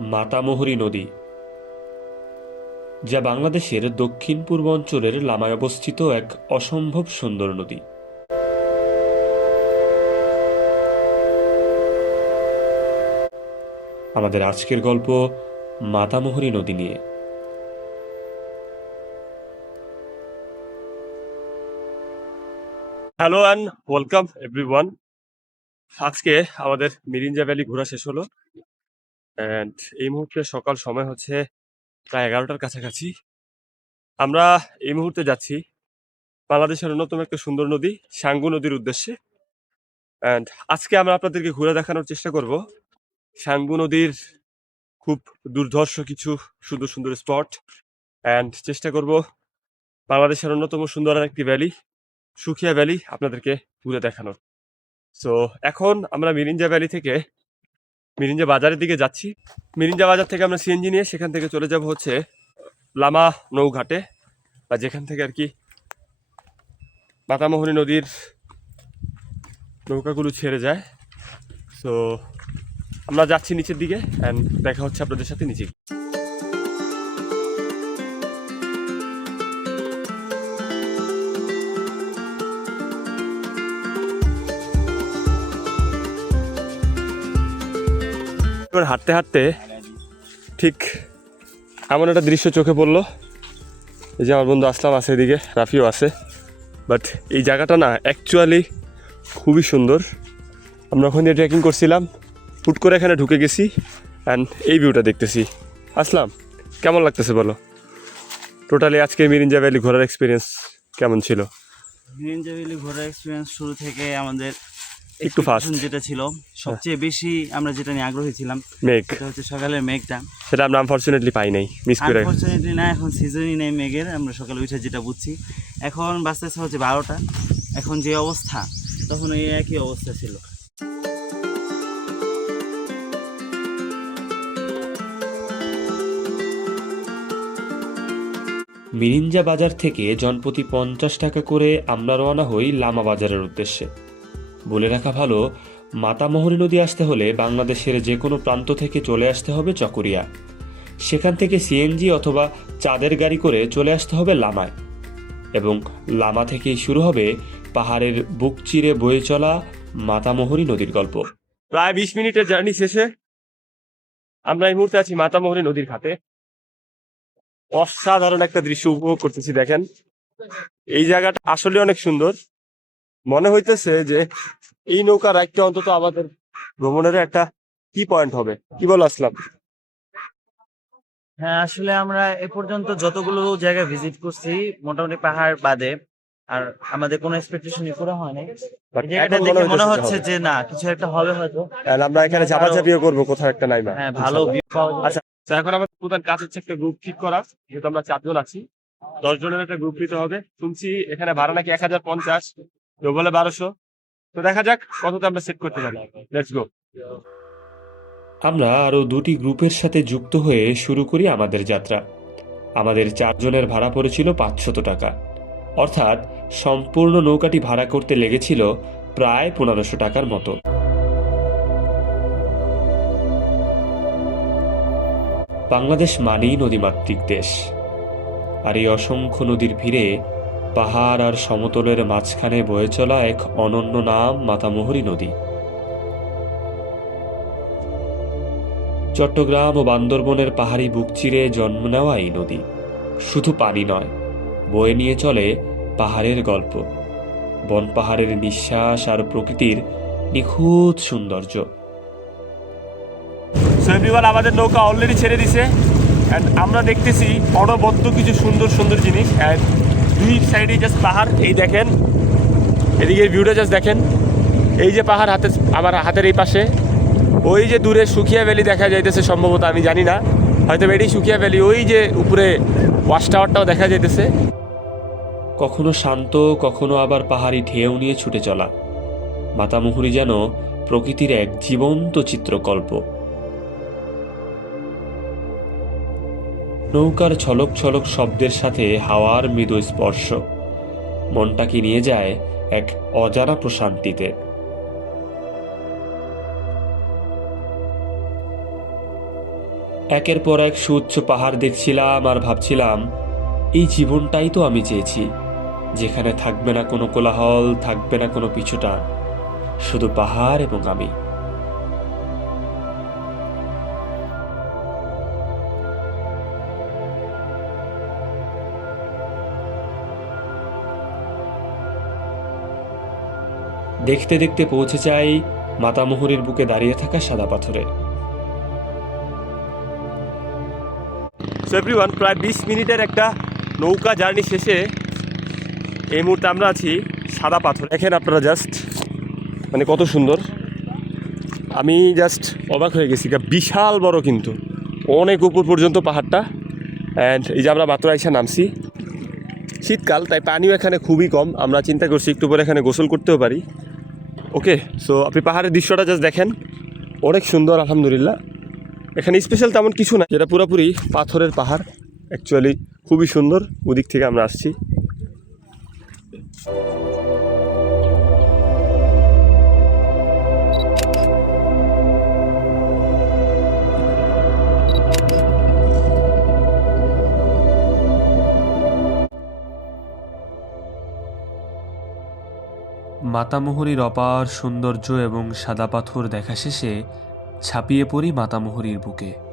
মাতামোহরী নদী, যা বাংলাদেশের দক্ষিণ পূর্ব অঞ্চলের লামায় অবস্থিত এক অসম্ভব সুন্দর নদী। আমাদের আজকের গল্প মাতামোহরী নদী নিয়ে। হ্যালো অ্যান্ড ওয়েলকাম এভরিওয়ান আজকে আমাদের মিরিঞ্জা ভ্যালি ঘোরা শেষ হলো। অ্যান্ড এই মুহূর্তে সকাল সময় হচ্ছে প্রায় এগারোটার কাছাকাছি। আমরা এই মুহূর্তে যাচ্ছি বাংলাদেশের অন্যতম একটা সুন্দর নদী, সাঙ্গু নদীর উদ্দেশ্যে। অ্যান্ড আজকে আমরা আপনাদেরকে ঘুরে দেখানোর চেষ্টা করব। সাঙ্গু নদীর খুব দুর্ধর্ষ কিছু সুন্দর সুন্দর স্পট। অ্যান্ড চেষ্টা করব বাংলাদেশের অন্যতম সুন্দর একটি ভ্যালি সুখিয়া ভ্যালি আপনাদেরকে ঘুরে দেখানোর। সো এখন আমরা মিরিঞ্জা ভ্যালি থেকে মিরিঞ্জা বাজারের দিকে যাচ্ছি। মিরিঞ্জা বাজার থেকে আমরা সিএনজি নিয়ে সেখান থেকে চলে যাব হচ্ছে লামা নৌঘাটে বা যেখান থেকে আর কি বাতামোহনী নদীর নৌকাগুলো ছেড়ে যায়। সো আমরা যাচ্ছি নিচের দিকে অ্যান্ড দেখা হচ্ছে আপনাদের সাথে নিচে এবার হাঁটতে হাঁটতে ঠিক এমন একটা দৃশ্য চোখে পড়ল। এই যে আমার বন্ধু আসলাম, আছে এদিকে, রাফিও আছে। বাট এই জায়গাটা না অ্যাকচুয়ালি খুবই সুন্দর। আমরা ওখান দিয়ে ট্রেকিং করছিলাম, হুট করে এখানে ঢুকে গেছি অ্যান্ড এই ভিউটা দেখতেছি। আসলাম, কেমন লাগতেছে বলো? টোটালি আজকে মিরিঞ্জা ভ্যালি ঘোরার এক্সপিরিয়েন্স কেমন ছিল? মিরিঞ্জা ভ্যালি ঘোরার এক্সপিরিয়েন্স শুরু থেকে আমাদের একটু expectation যেটা ছিল সবচেয়ে বেশি আমরা যেটা নিয়ে আগ্রহী ছিলাম মেঘ। সেটা হচ্ছে সকালের মেঘটা। সেটা আমরা আনফর্চুনেটলি পাই নাই মিস করে আনফর্চুনেটলি না এখন সিজনই নেই মেঘের আমরা সকালে উঠে যেটা বুঝছি। এখন বাঁচতেছে হচ্ছে বারোটা। এখন যে অবস্থা তখন এই একই অবস্থা ছিল। মিরিঞ্জা বাজার থেকে জনপ্রতি পঞ্চাশ টাকা করে আমরা রওনা হই লামা বাজারের উদ্দেশ্যে। বলে রাখা ভালো, মাতামোহরী নদী আসতে হলে বাংলাদেশের যে কোনো প্রান্ত থেকে চলে আসতে হবে চকরিয়া। সেখান থেকে সিএনজি অথবা চাঁদের গাড়ি করে চলে আসতে হবে লামায়। এবং লামা থেকেই শুরু হবে পাহাড়ের বুক চিরে বয়ে চলা মাতামোহরী নদীর গল্প। প্রায় বিশ মিনিটের জার্নি শেষে আমরা এই মুহূর্তে আছি মাতামোহরী নদীর ঘাটে। অসাধারণ একটা দৃশ্য উপভোগ করতেছি, দেখেন। এই জায়গাটা আসলে অনেক সুন্দর। মনে হইতেছে যে এই নৌকার একটা অন্তত আমাদের ভ্রমণের একটা কি পয়েন্ট হবে। কি বল আসলাম? হ্যাঁ আসলে আমরা এ পর্যন্ত যতগুলো জায়গা ভিজিট করছি মোটামুটি পাহাড় বাদে আর আমাদের কোনো এক্সপেকটেশনই পুরো হয় জায়গাটা দেখে মনে হচ্ছে যে না কিছু একটা হবে হয়তো। আমরা এখানে ঝাপাঝাপিও করব কোথাও একটা নাই হ্যাঁ ভালো ভিউ পাওয়া আচ্ছা তো এখন আমাদের প্রধান কাজ হচ্ছে একটা গ্রুপ ঠিক করা যেহেতু আমরা চারজন আছি। দশ জনের একটা গ্রুপ নিতে হবে। শুনছি এখানে ভাড়া নাকি এক হাজার পঞ্চাশ। কেউ বলে বারোশো। তো দেখা যাক কতটা আমরা সেট করতে পারি। লেটস গো আমরা আরও দুটি গ্রুপের সাথে যুক্ত হয়ে শুরু করি আমাদের যাত্রা। আমাদের চারজনের ভাড়া পড়েছিল পাঁচশত টাকা। অর্থাৎ সম্পূর্ণ নৌকাটি ভাড়া করতে লেগেছিল প্রায় পনেরোশো টাকার মতো। বাংলাদেশ মানেই নদীমাতৃক দেশ। আর এই অসংখ্য নদীর ভিড়ে পাহাড় আর সমতলের মাঝখানে বয়ে চলা এক অনন্য নাম মাতামোহরী নদী। চট্টগ্রাম ও বান্দরবনের পাহাড়ি বুক চিরে জন্ম নেওয়া এই নদী। শুধু পানি নয়, বয়ে নিয়ে চলে পাহাড়ের গল্প। বন পাহাড়ের নিঃশ্বাস আর প্রকৃতির নিখুঁত সৌন্দর্য। আমাদের নৌকা অলরেডি ছেড়ে দিছে। আমরা দেখতেছি অনবদ্য কিছু সুন্দর সুন্দর জিনিস। দুই সাইডে জাস্ট পাহাড়, এই দেখেন। এদিকে ভিউটা জাস্ট দেখেন। এই যে পাহাড় হাতে, আমার হাতের এই পাশে। ওই যে দূরে সুখিয়া ভ্যালি দেখা যাইতেছে সম্ভবত, আমি জানি না। হয়তো এটাই সুখিয়া ভ্যালি ওই যে উপরে ওয়াশ টাওয়ারটাও দেখা যাইতেছে। কখনো শান্ত, কখনো আবার পাহাড়ি ঢেউ নিয়ে ছুটে চলা। মাতামুহুরি যেন প্রকৃতির এক জীবন্ত চিত্রকল্প। নৌকার ছলক ছলক শব্দের সাথে হাওয়ার মৃদু স্পর্শ। মনটাকে নিয়ে যায় এক অজানা প্রশান্তিতে। একের পর এক সুউচ্চ পাহাড় দেখছিলাম আর ভাবছিলাম, এই জীবনটাই তো আমি চেয়েছি, যেখানে থাকবে না কোনো কোলাহল, থাকবে না কোনো পিছুটান, শুধু পাহাড় এবং আমি। দেখতে দেখতে পৌঁছে যাই মাতামুহুরির বুকে দাঁড়িয়ে থাকা সাদা পাথরে। এভরিওয়ান প্রায় বিশ মিনিটের একটা নৌকা জার্নি শেষে এই মুহূর্তে আমরা আছি সাদা পাথর। দেখেন আপনারা জাস্ট মানে কত সুন্দর। আমি জাস্ট অবাক হয়ে গেছি বিশাল বড় কিন্তু। অনেক উপর পর্যন্ত পাহাড়টা। অ্যান্ড এই যে আমরা মাত্র আইসা নামছি। শীতকাল, তাই পানিও এখানে খুবই কম। আমরা চিন্তা করছি একটু পরে এখানে গোসল করতেও পারি। ওকে সো আপনি পাহাড়ের দৃশ্যটা জাস্ট দেখেন। অনেক সুন্দর, আলহামদুলিল্লাহ। এখানে স্পেশাল তেমন কিছু না, যেটা পুরোপুরি পাথরের পাহাড়। অ্যাকচুয়ালি খুবই সুন্দর। ওদিক থেকে আমরা আসছি। মাতামুহুরির অপার সৌন্দর্য এবং সাদা পাথর দেখা শেষে ছাপিয়ে পড়ি মাতামুহুরির বুকে।